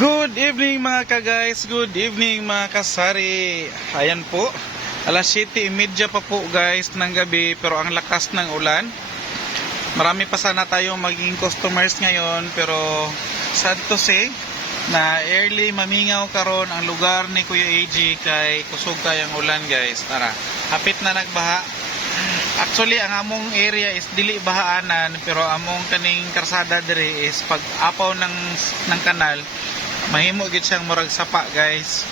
Good evening mga ka-guys, good evening mga kasari. Ayan po, alas 7:30 pa po guys ng gabi, pero ang lakas ng ulan. Marami pa sana tayong maging customers ngayon, pero sad to say na early mamingaw karon ang lugar ni Kuya AG kay kusog kayang ulan guys. Tara, hapit na nagbaha. Actually ang among area is dili bahaanan, pero among kaning karsada dire is pag apaw ng kanal mahimo gid siyang murag sapa guys.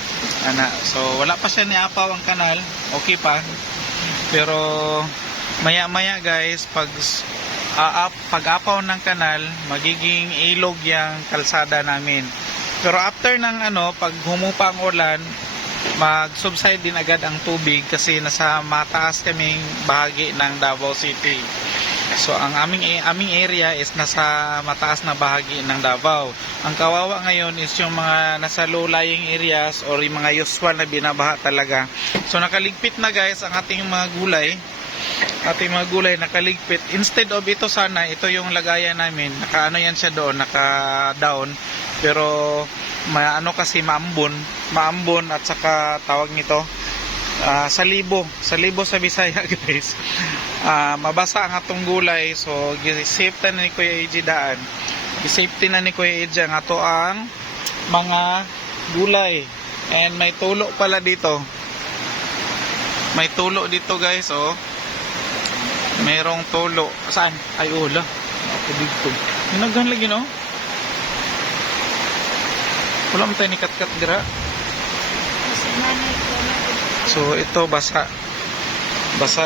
So wala pa siya ni apaw ang kanal, okay pa. Pero maya guys, pag apaw ng kanal magiging ilog yang kalsada namin. Pero after ng pag humupa ang ulan, mag-subside din agad ang tubig kasi nasa mataas kaming bahagi ng Davao City. So ang aming area is nasa mataas na bahagi ng Davao. Ang kawawa ngayon is yung mga nasa low-lying areas or yung mga usual na binabaha talaga. So nakaligpit na guys ang ating mga gulay. Ating mga gulay nakaligpit. Instead of ito sana, ito yung lagayan namin. Naka yan siya doon, naka-down. Pero kasi maambon at saka tawag nito salibo sa Bisaya guys. Mabasa ang atong gulay, so gisafety na ni Kuya AG daan. Gisafety na ni Kuya AG ang ato ang mga gulay. And may tulo pala dito. May tulo dito guys, oh. Merong tulo. Saan? Ay, ula. Ako dito. Naghan lagi, no? Wala mo tayo ni kat-kat gira. So ito basa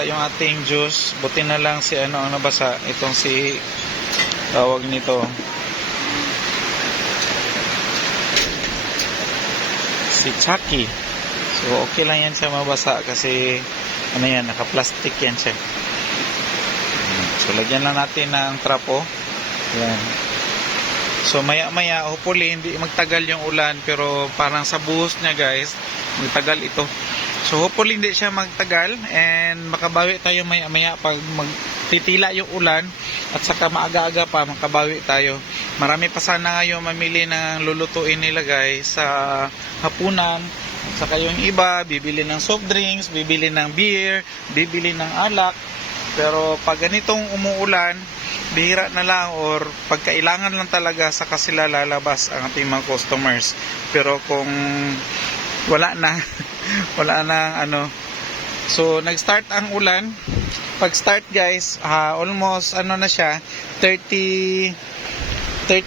yung ating juice. Buti na lang si ang nabasa. Itong si tawag nito si Chucky. So okay lang yan siya mabasa kasi yan, naka-plastic yan siya. So lagyan lang natin ng trapo. Yan. So maya hopefully hindi magtagal yung ulan, pero parang sa buhos niya guys magtagal ito. So hopefully hindi siya magtagal and makabawi tayo maya pag magtitila yung ulan, at saka maaga-aga pa makabawi tayo. Marami pa sana ngayon mamili ng lulutuin nila guys sa hapunan. At saka yung iba bibili ng soft drinks, bibili ng beer, bibili ng alak. Pero pag ganitong umuulan, bihira na lang or pagkailangan lang talaga saka sila lalabas ang ating mga customers. Pero kung wala na so nag-start ang ulan. Pag start guys, almost na siya 30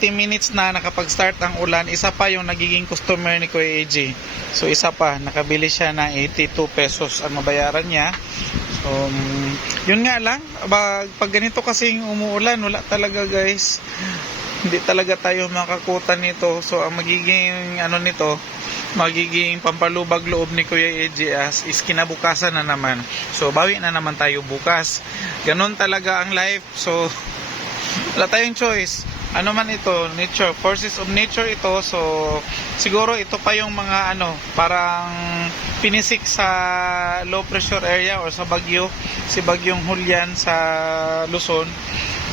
minutes na nakapag-start ang ulan. Isa pa yung nagiging customer ni Kuya AG. So isa pa, nakabili siya ng 82 pesos ang mabayaran niya. So yun nga lang, pag ganito kasing umuulan, wala talaga guys, hindi talaga tayo makakutan nito. So ang magiging nito, magiging pampalubag loob ni Kuya AG is kinabukasan na naman. So bawi na naman tayo bukas. Ganon talaga ang life. So wala tayong choice. Ano man ito, nature, forces of nature ito. So siguro ito pa yung mga parang pinisik sa low pressure area or sa bagyo, si bagyong Julian sa Luzon.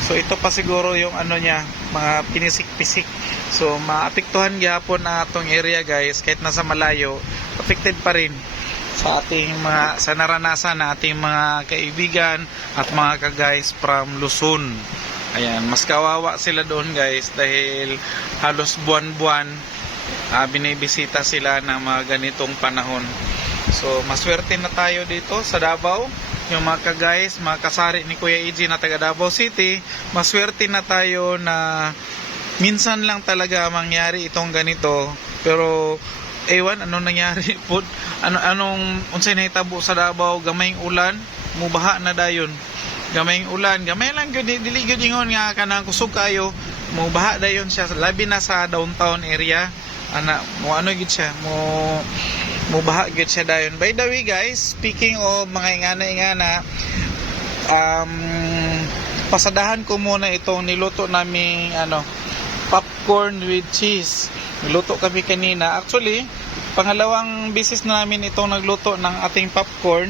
So ito pa siguro yung niya, mga pinisik-pisik. So maapektuhan gyapon ang atong area guys, kahit nasa malayo, affected pa rin sa ating sa naranasan na ating mga kaibigan at mga ka-guys from Luzon. Ayan, mas kawawa sila doon guys dahil halos buwan-buwan binibisita sila ng mga ganitong panahon. So maswerte na tayo dito sa Davao. Yung mga ka-guys, mga kasari ni Kuya AG na taga Davao City, maswerte na tayo na minsan lang talaga mangyari itong ganito. Pero ewan anong nangyari po, unsay nahitabo sa Davao, gamayng ulan, mubaha na dayon. Gamayng ulan, gamay lang gyud, dili gyud ingon nga kanang kusog kayo, mubaha dayon siya, labi na sa downtown area. Gyud siya, mubaha gyud siya dayon. By the way guys, speaking of mga ingana, pasadahan ko muna itong niluto naming popcorn with cheese. Niluto kami kanina. Actually, pangalawang beses na namin itong nagluto ng ating popcorn.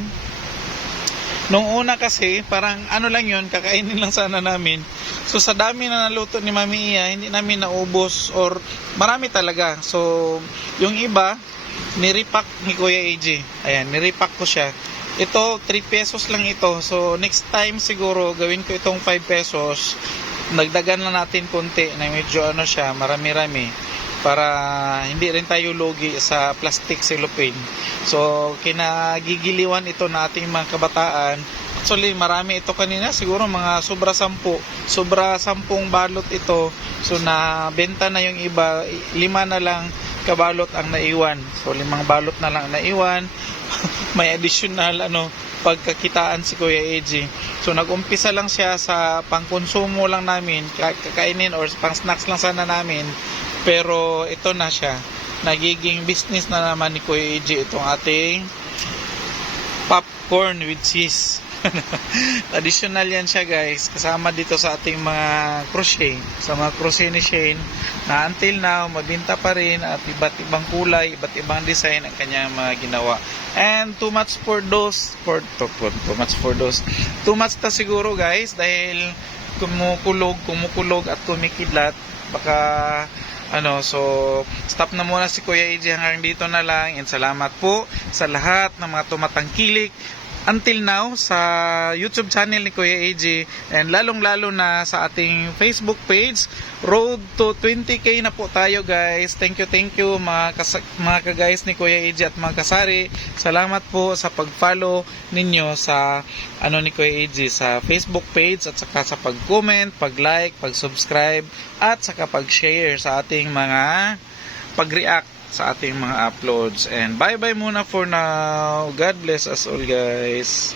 Nung una kasi, parang ano lang yun, kakainin lang sana namin. So sa dami na naluto ni Mami Iya, hindi namin naubos or marami talaga. So yung iba, nirepack ni Kuya AJ. Ayan, nirepack ko siya. Ito, 3 pesos lang ito. So next time siguro, gawin ko itong 5 pesos. Nagdagan na natin konti na medyo ano siya, marami-rami. Para hindi rin tayo lugi sa plastic cellophane. So, kinagigiliwan ito na ating mga kabataan. Actually, marami ito kanina. Siguro mga sobra 10. Sobra 10 balot ito. So, nabenta na yung iba. 5 na lang kabalot ang naiwan. So, 5 balot na lang naiwan. May additional pagkakitaan si Kuya AJ. So, nag-umpisa lang siya sa pangkonsumo lang namin. Kakainin or pang snacks lang sana namin. Pero ito na siya. Nagiging business na naman ni Kuya AJ itong ating popcorn with cheese. Additional yan siya guys. Kasama dito sa ating mga crochet. Sa mga crochet ni Shane na until now mabinta pa rin at iba't ibang kulay, iba't ibang design ang kanyang mga ginawa. And too much for those. Too much ta siguro guys dahil kumukulog at kumikidlat. Baka so stop na muna si Kuya AJ hanggang dito na lang, and salamat po sa lahat ng mga tumatangkilik until now sa YouTube channel ni Kuya AJ, and lalong-lalo na sa ating Facebook page. Road to 20k na po tayo guys. Thank you mga ka-guys ni Kuya AJ at mga kasari. Salamat po sa pag-follow ninyo sa ni Kuya AJ sa Facebook page, at saka sa pag-comment, pag-like, pag-subscribe, at saka pag-share sa ating mga pag-react sa ating mga uploads. And bye bye muna for now. God bless us all guys.